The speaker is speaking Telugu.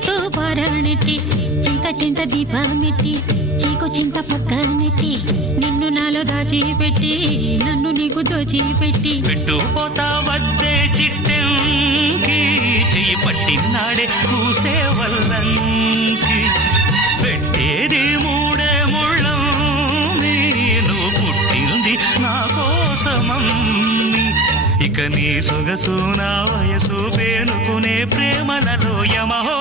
చీకట్టు పారాణెట్టి చీకటింట దీపమెట్టి చీకు చింత పక్కనెట్టి నిన్ను నాలో దాచిపెట్టి నన్ను నీకు దోచిపెట్టి పెట్టుపోతా వద్దే చిట్టంకి చెయ్యి పట్టినాడే కూసే వల్లంకి పెట్టేది మూడే ముళ్ళం నువ్వు పుట్టింది నా కోసమమ్మి ఇక నీ సొగసు నా వయసు పేనుకునే ప్రేమలలో యమహో